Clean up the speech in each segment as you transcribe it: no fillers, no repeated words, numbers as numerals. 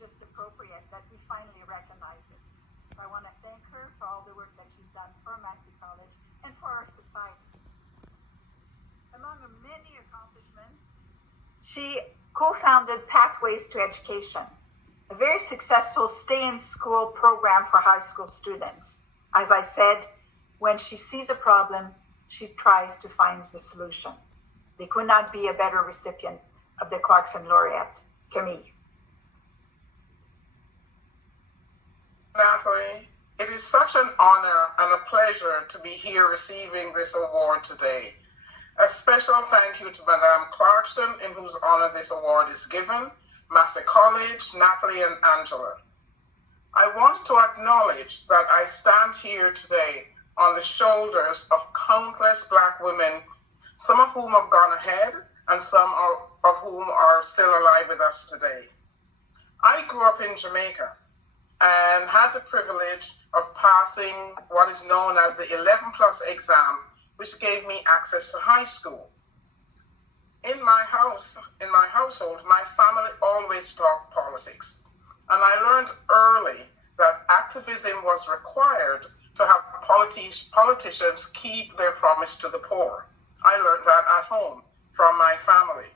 just appropriate that we finally recognize it. So I want to thank her for all the work that she's done for Massey College and for our society. Among her many accomplishments, she co-founded Pathways to Education, a very successful stay-in-school program for high school students. As I said, when she sees a problem, she tries to find the solution. There could not be a better recipient of the Clarkson Laureate, Camille. Natalie, it is such an honor and a pleasure to be here receiving this award today. A special thank you to Madame Clarkson, in whose honor this award is given, Massey College, Natalie, and Angela. I want to acknowledge that I stand here today on the shoulders of countless Black women, some of whom have gone ahead and some of whom are still alive with us today. I grew up in Jamaica and had the privilege of passing what is known as the 11+ exam, which gave me access to high school. In my household, my family always talked politics, and I learned early that activism was required to have politicians keep their promise to the poor. I learned that at home from my family.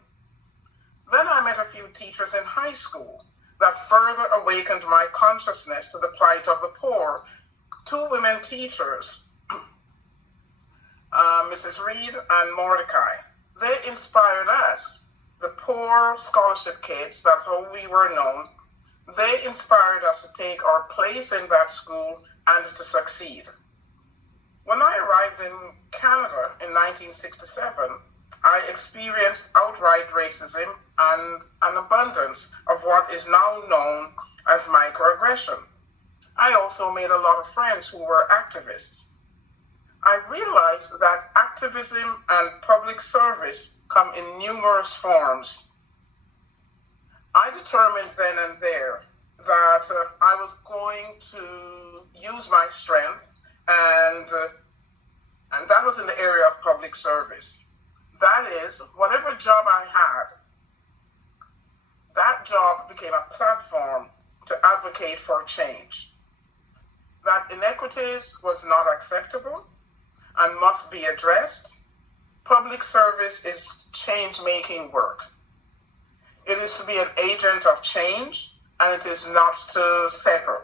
Then I met a few teachers in high school that further awakened my consciousness to the plight of the poor. Two women teachers, Mrs. Reed and Mordecai, they inspired us, the poor scholarship kids, that's how we were known. They inspired us to take our place in that school and to succeed. When I arrived in Canada in 1967, I experienced outright racism and an abundance of what is now known as microaggression. I also made a lot of friends who were activists. I realized that activism and public service come in numerous forms. I determined then and there that I was going to use my strength, and that was in the area of public service. That is, whatever job I had, that job became a platform to advocate for change. That inequities was not acceptable and must be addressed. Public service is change-making work. It is to be an agent of change, and it is not to settle.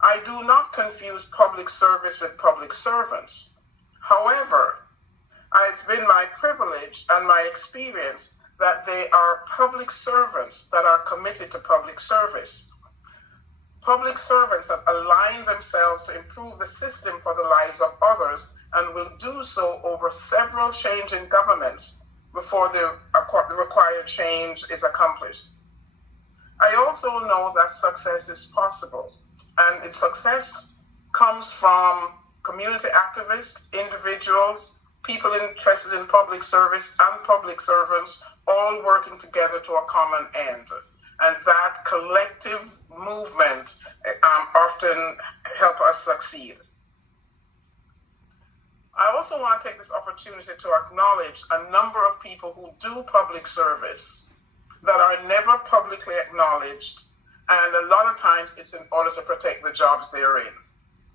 I do not confuse public service with public servants. However, it's been my privilege and my experience that they are public servants that are committed to public service. Public servants that align themselves to improve the system for the lives of others and will do so over several changing governments before the required change is accomplished. I also know that success is possible, and its success comes from community activists, individuals, people interested in public service and public servants, all working together to a common end. And that collective movement often help us succeed. I also want to take this opportunity to acknowledge a number of people who do public service that are never publicly acknowledged, and a lot of times it's in order to protect the jobs they're in.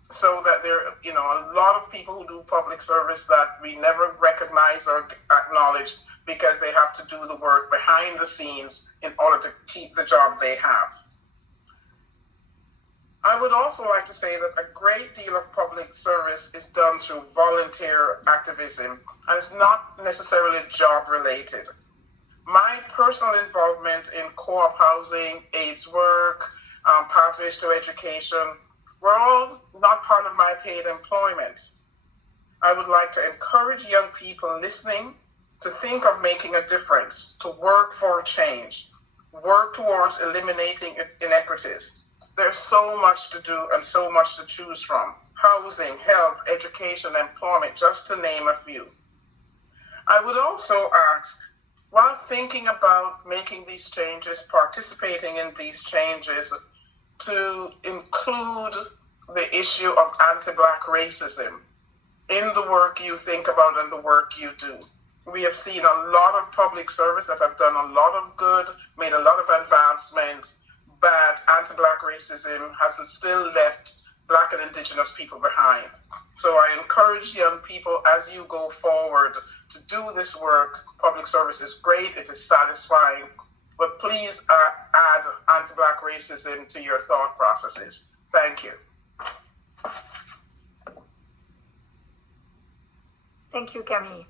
So that there, a lot of people who do public service that we never recognize or acknowledge because they have to do the work behind the scenes in order to keep the job they have. I would also like to say that a great deal of public service is done through volunteer activism, and it's not necessarily job related. My personal involvement in co-op housing, AIDS work, pathways to education, were all not part of my paid employment. I would like to encourage young people listening to think of making a difference, to work for change, work towards eliminating inequities. There's so much to do and so much to choose from. Housing, health, education, employment, just to name a few. I would also ask, while thinking about making these changes, participating in these changes, to include the issue of anti-Black racism in the work you think about and the work you do. We have seen a lot of public service that have done a lot of good, made a lot of advancements, bad anti-Black racism hasn't still left Black and Indigenous people behind. So I encourage young people as you go forward to do this work. Public service is great, it is satisfying, but please add anti-Black racism to your thought processes. Thank you. Thank you, Camille.